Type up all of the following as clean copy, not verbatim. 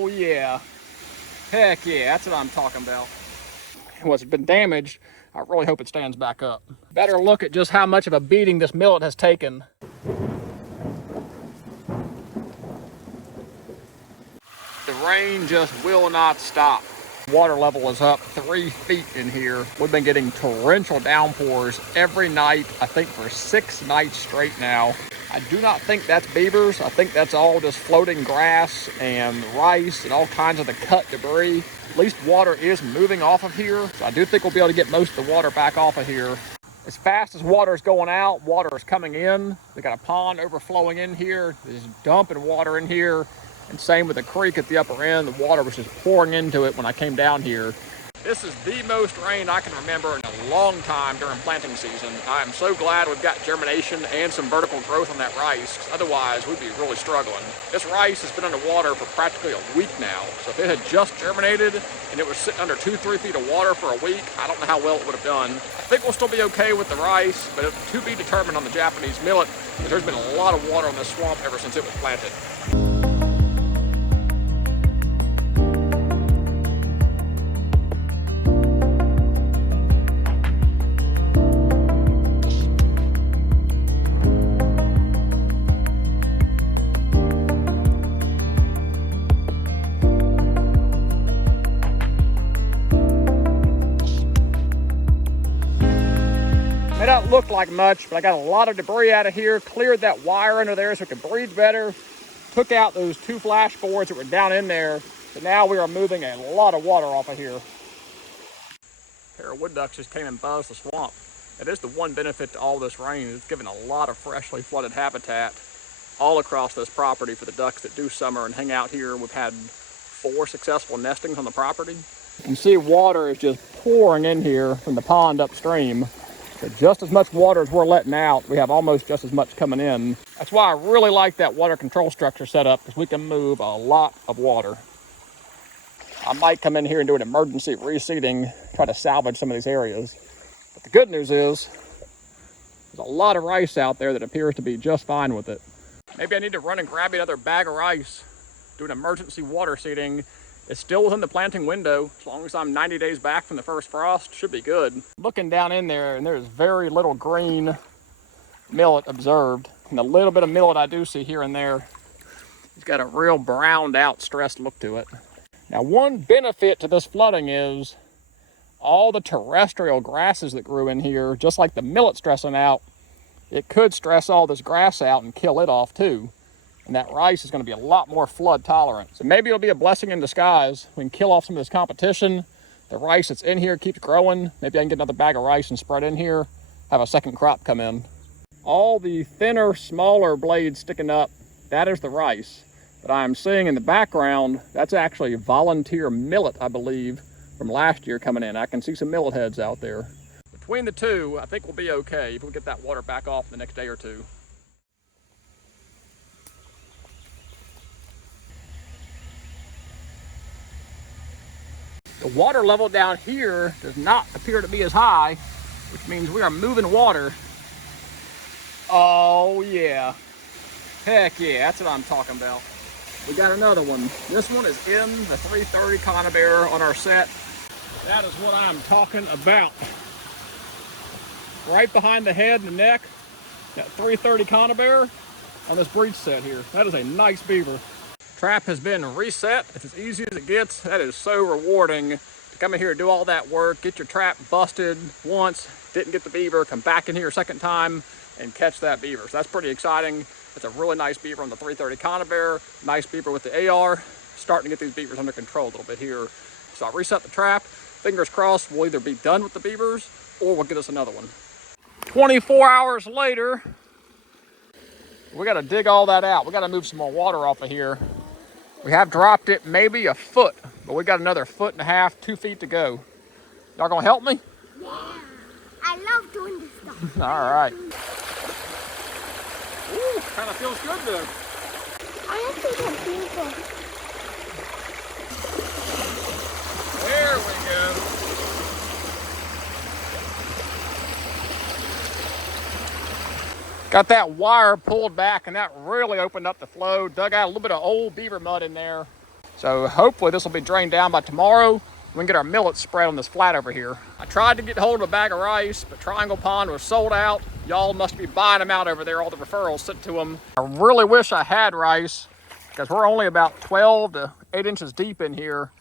Oh yeah. Heck yeah, that's what I'm talking about. What's been damaged, I really hope it stands back up. Better look at just how much of a beating this millet has taken. The rain just will not stop. Water level is up 3 feet in here. We've been getting torrential downpours every night, I think for 6 nights straight now. I do not think that's beavers. I think that's all just floating grass and rice and all kinds of the cut debris. At least water is moving off of here. So I do think we'll be able to get most of the water back off of here. As fast as water is going out, water is coming in. They got a pond overflowing in here. There's dumping water in here. And same with the creek at the upper end. The water was just pouring into it when I came down here. This is the most rain I can remember in a long time during planting season. I am so glad we've got germination and some vertical growth on that rice. Otherwise, we'd be really struggling. This rice has been underwater for practically a week now. So if it had just germinated and it was sitting under 2-3 feet of water for a week, I don't know how well it would have done. I think we'll still be okay with the rice, but it's to be determined on the Japanese millet, because there's been a lot of water on this swamp ever since it was planted. May not look like much, but I got a lot of debris out of here, cleared that wire under there so it could breathe better, took out those 2 flash boards that were down in there, so now we are moving a lot of water off of here. A pair of wood ducks just came and buzzed the swamp. That is the one benefit to all this rain. It's given a lot of freshly flooded habitat all across this property for the ducks that do summer and hang out here. We've had 4 successful nestings on the property. You can see water is just pouring in here from the pond upstream. So just as much water as we're letting out, we have almost just as much coming in. That's why I really like that water control structure set up, because we can move a lot of water. I might come in here and do an emergency reseeding, try to salvage some of these areas. But the good news is, there's a lot of rice out there that appears to be just fine with it. Maybe I need to run and grab another bag of rice, do an emergency water seeding. It's still within the planting window. As long as I'm 90 days back from the first frost, should be good. Looking down in there, and there's very little green millet observed. And the little bit of millet I do see here and there, it's got a real browned out, stressed look to it. Now, one benefit to this flooding is all the terrestrial grasses that grew in here, just like the millet stressing out, it could stress all this grass out and kill it off too. And that rice is going to be a lot more flood tolerant. So maybe it'll be a blessing in disguise. We can kill off some of this competition. The rice that's in here keeps growing. Maybe I can get another bag of rice and spread in here, have a second crop come in. All the thinner, smaller blades sticking up, that is the rice. But I'm seeing in the background, that's actually volunteer millet, I believe, from last year coming in. I can see some millet heads out there. Between the two, I think we'll be okay if we get that water back off in the next day or two. The water level down here does not appear to be as high, which means we are moving water. Oh yeah. Heck yeah, that's what I'm talking about. We got another one. This one is in the 330 conibear on our set. That is what I'm talking about. Right behind the head and the neck, that 330 conibear on this breech set here. That is a nice beaver. Trap has been reset. It's as easy as it gets. That is so rewarding to come in here and do all that work, get your trap busted once, didn't get the beaver, come back in here a second time and catch that beaver. So that's pretty exciting. It's a really nice beaver on the 330 conibear, nice beaver with the AR. Starting to get these beavers under control a little bit here. So I reset the trap. Fingers crossed we'll either be done with the beavers or we'll get us another one. 24 hours later, we got to dig all that out. We got to move some more water off of here. We have dropped it maybe a foot, but we got another 1.5 feet, 2 feet to go. Y'all gonna help me? Yeah, I love doing this stuff. All right. Ooh, kind of feels good though. I actually don't feel good. There we go. Got that wire pulled back and that really opened up the flow. Dug out a little bit of old beaver mud in there. So hopefully this will be drained down by tomorrow. We can get our millet spread on this flat over here. I tried to get hold of a bag of rice, but Triangle Pond was sold out. Y'all must be buying them out over there, all the referrals sent to them. I really wish I had rice, because we're only about 12 to 8 inches deep in here,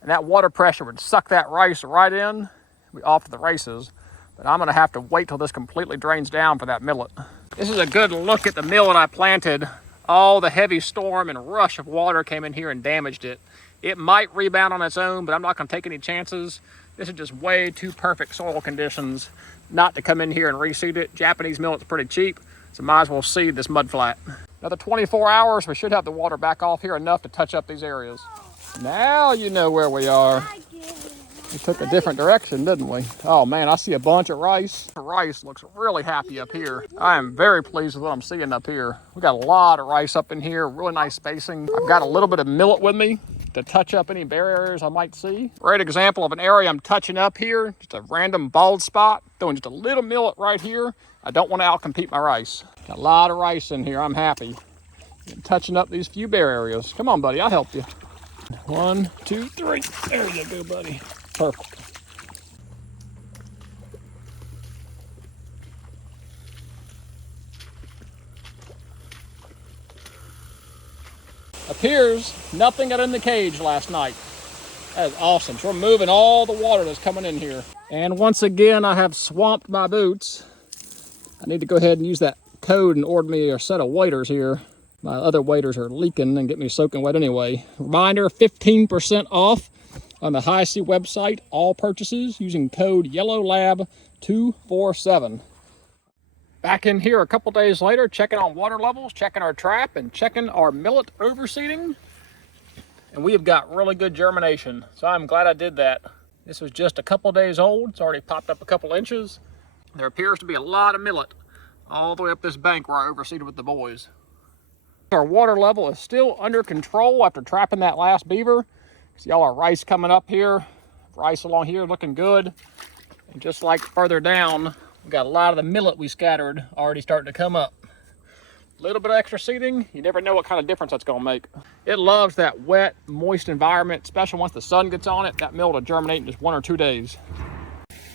and that water pressure would suck that rice right in. We off to the races, but I'm gonna have to wait till this completely drains down for that millet. This is a good look at the millet I planted. All the heavy storm and rush of water came in here and damaged it. It might rebound on its own, but I'm not gonna take any chances. This is just way too perfect soil conditions not to come in here and reseed it. Japanese millet's pretty cheap, so might as well seed this mud flat. Another 24 hours, we should have the water back off here enough to touch up these areas. Now you know where we are. We took a different direction, didn't we? Oh man, I see a bunch of rice. The rice looks really happy up here. I am very pleased with what I'm seeing up here. We got a lot of rice up in here, really nice spacing. I've got a little bit of millet with me to touch up any bare areas I might see. Great example of an area I'm touching up here, just a random bald spot, throwing just a little millet right here. I don't want to outcompete my rice. Got a lot of rice in here, I'm happy. I'm touching up these few bare areas. Come on, buddy, I'll help you. 1, 2, 3, there you go, buddy. Perfect. Appears nothing got in the cage last night. That is awesome. So we're moving all the water that's coming in here. And once again, I have swamped my boots. I need to go ahead and use that code and order me a set of waders here. My other waders are leaking and get me soaking wet anyway. Reminder, 15% off on the High C website, all purchases using code YELLOWLAB247. Back in here a couple days later, checking on water levels, checking our trap, and checking our millet overseeding. And we have got really good germination, so I'm glad I did that. This was just a couple days old. It's already popped up a couple inches. There appears to be a lot of millet all the way up this bank where I overseeded with the boys. Our water level is still under control after trapping that last beaver. See all our rice coming up here, rice along here looking good. And just like further down, we got a lot of the millet we scattered already starting to come up. A little bit of extra seeding, you never know what kind of difference that's gonna make. It loves that wet, moist environment, especially once the sun gets on it. That millet will germinate in just 1 or 2 days.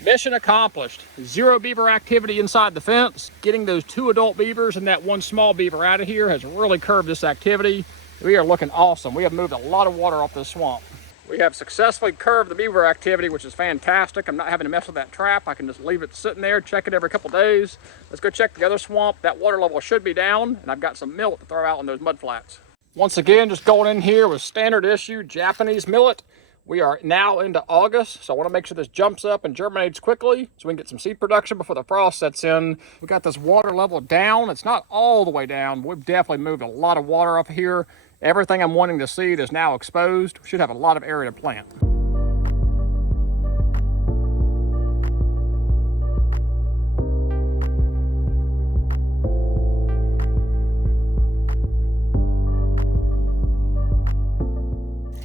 Mission accomplished. 0 beaver activity inside the fence. Getting those 2 adult beavers and that 1 small beaver out of here has really curved this activity. We are looking awesome. We have moved a lot of water off this swamp. We have successfully curved the beaver activity, which is fantastic. I'm not having to mess with that trap. I can just leave it sitting there, check it every couple days. Let's go check the other swamp. That water level should be down, and I've got some millet to throw out on those mud flats. Once again, just going in here with standard issue Japanese millet. We are now into August, so I want to make sure this jumps up and germinates quickly so we can get some seed production before the frost sets in. We got this water level down. It's not all the way down. We've definitely moved a lot of water up here. Everything I'm wanting to seed is now exposed. We should have a lot of area to plant.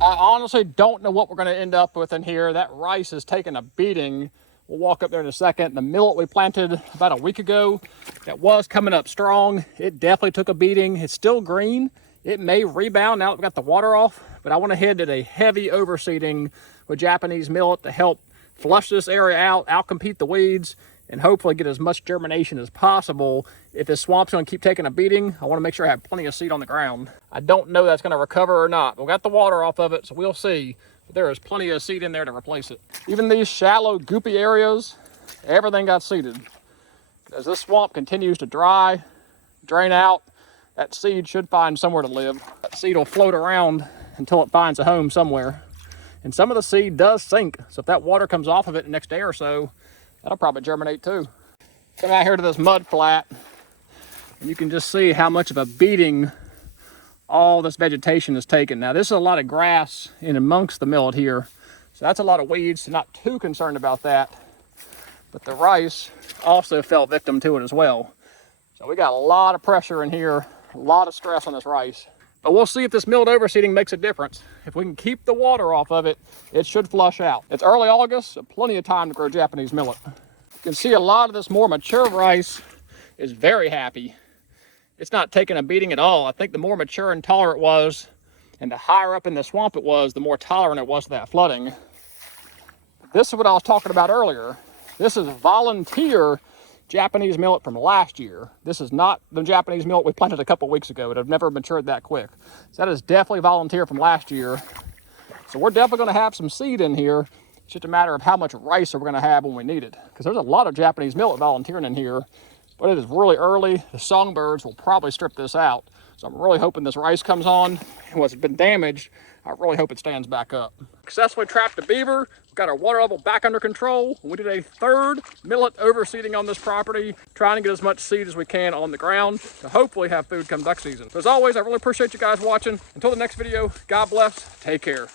I honestly don't know what we're going to end up with in here. That rice is taking a beating. We'll walk up there in a second. The millet we planted about a week ago that was coming up strong, it definitely took a beating. It's still green. It may rebound now that we got the water off, but I went ahead and did a heavy overseeding with Japanese millet to help flush this area out, outcompete the weeds, and hopefully get as much germination as possible. If this swamp's gonna keep taking a beating, I wanna make sure I have plenty of seed on the ground. I don't know that's gonna recover or not. We got the water off of it, so we'll see. But there is plenty of seed in there to replace it. Even these shallow, goopy areas, everything got seeded. As this swamp continues to dry, drain out, that seed should find somewhere to live. That seed will float around until it finds a home somewhere. And some of the seed does sink, so if that water comes off of it the next day or so, that'll probably germinate too. Come out here to this mud flat, and you can just see how much of a beating all this vegetation has taken. Now this is a lot of grass in amongst the millet here, so that's a lot of weeds, so not too concerned about that. But the rice also fell victim to it as well. So we got a lot of pressure in here, a lot of stress on this rice. But we'll see if this millet overseeding makes a difference. If we can keep the water off of it, it should flush out. It's early August, so plenty of time to grow Japanese millet. You can see a lot of this more mature rice is very happy. It's not taking a beating at all. I think the more mature and taller it was, And the higher up in the swamp it was, the more tolerant it was to that flooding. This is what I was talking about earlier. This is volunteer Japanese millet from last year. This is not the Japanese millet we planted a couple weeks ago. It had never matured that quick. So that is definitely volunteer from last year. So we're definitely going to have some seed in here. It's just a matter of how much rice are we going to have when we need it. Because there's a lot of Japanese millet volunteering in here, but it is really early. The songbirds will probably strip this out. So I'm really hoping this rice comes on. And what's been damaged, I really hope it stands back up. Successfully trapped a beaver. We've got our water level back under control. We did a third millet overseeding on this property, trying to get as much seed as we can on the ground to hopefully have food come duck season. So as always, I really appreciate you guys watching. Until the next video, God bless, take care.